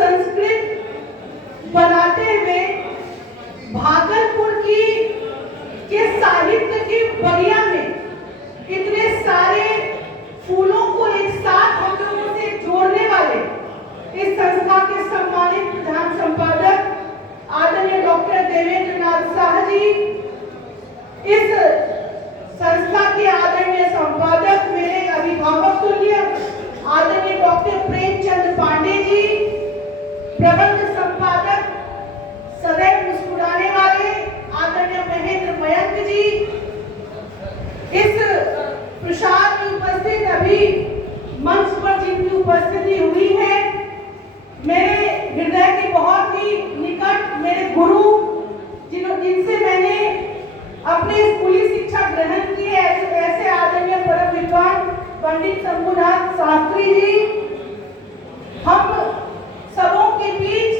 सुसंस्कृत बनाते हुए भागलपुर के साहित्य की बगिया में इतने सारे फूलों को एक साथ हम लोगों से जोड़ने वाले इस संस्था के सम्मानित प्रधान संपादक आदरणीय डॉक्टर देवेंद्र नाथ शाह जी, इस संस्था के आदरणीय संपादक मेरे अभिभावक तुल्य आदरणीय डॉक्टर प्रेमचंद पांडे जी, प्रबंध संपादक सदैव मुस्कुराने वाले आदरणीय महेंद्र मयंक जी, इस प्रसाद में उपस्थित अभी मंच पर जिनकी उपस्थिति हुई है, मेरे हृदय के बहुत ही निकट मेरे गुरु जिनसे मैंने अपने स्कूली शिक्षा ग्रहण की है, ऐसे आदरणीय परम विद्वान पंडित शंभुनाथ शास्त्री जी, हम सबों के बीच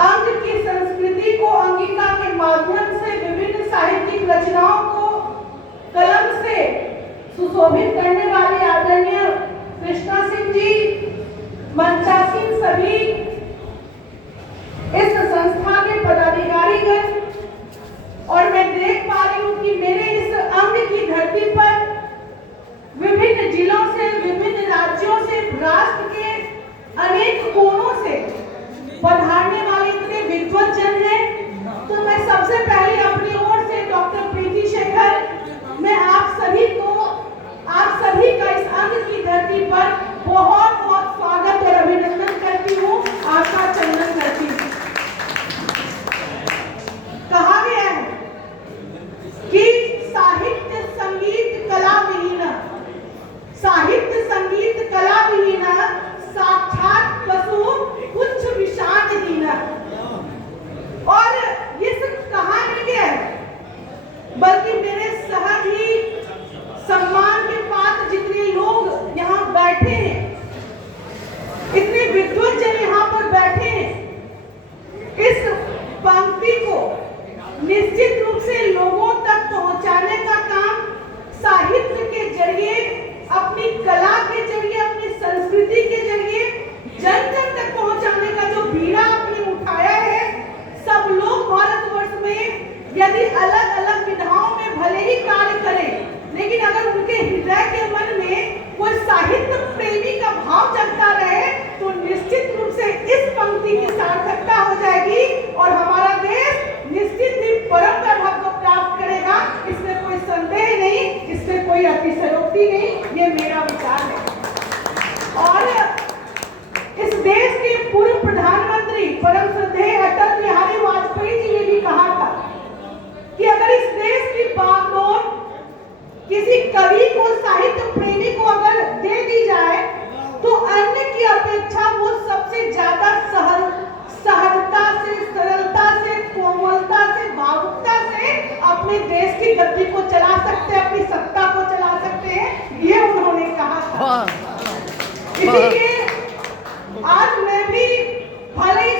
अंग की संस्कृति को अंगिका के माध्यम से विभिन्न साहित्यिक रचनाओं को कलम से सुशोभित करने वाले आदरणीय कृष्णा सिंह जी, मंचासीन सभी इस संस्था के पदाधिकारीगण, और मैं देख पा रही हूँ कि मेरे इस अंग की धरती पर विभिन्न जिलों से, विभिन्न राज्यों से, राष्ट्र के अनेक कोनों से पधारने वाले इतने विद्वज्जन हैं। तो मैं सबसे पहले अपनी ओर से डॉक्टर प्रीति शेखर, मैं आप सभी का इस अंग की धरती पर बहुत बहुत स्वागत और अभिनंदन करती हूँ, आशा चंदन करती हूँ। कहा गया है कि साहित्य संगीत कला विहीन, साहित्य संगीत कला विहीन साक्षात पशु कुछ विषाद हीन। और ये सब कहा नहीं गया है, बल्कि मेरे सहज ही सम्मान के पात्र जितने लोग यहाँ बैठे हैं, इतने विद्वज्जन यहाँ पर बैठे हैं, इस पंक्ति को निश्चित रूप से लोगों तक पहुंचाने का काम साहित्य के जरिए, अपनी कला के जरिए, अपनी संस्कृति के जरिए जन जन तक पहुंचाने का जो बीड़ा आपने उठाया है, सब लोग भारतवर्ष में यदि अलग अलग विधाओं में भले ही कार्य करें, लेकिन अगर उनके हृदय के मन में कोई साहित्य प्रेमी का भाव जगता रहे तो निश्चित रूप से इस पंक्ति की सार्थकता हो जाएगी और हमारा देश निश्चित ही परम वैभव को प्राप्त करेगा। इसमें कोई संदेह नहीं, इसमें कोई अतिशयोक्ति नहीं, ये मेरा विचार है। और इस देश के पूर्व प्रधानमंत्री परम श्रद्धेय अटल बिहारी वाजपेयी जी ने भी कहा था कि अगर इस देश की बागडोर किसी कवि को, साहित्य प्रेमी को अगर दे दी जाए तो अन्य की अपेक्षा वो सबसे ज्यादा सहजता से, सरलता से, कोमलता से, भावुकता से अपने देश की गति को चला सकते हैं, अपनी सत्ता को चला सकते हैं, ये उन्होंने कहा था। इसीलिए आज मैं भी भले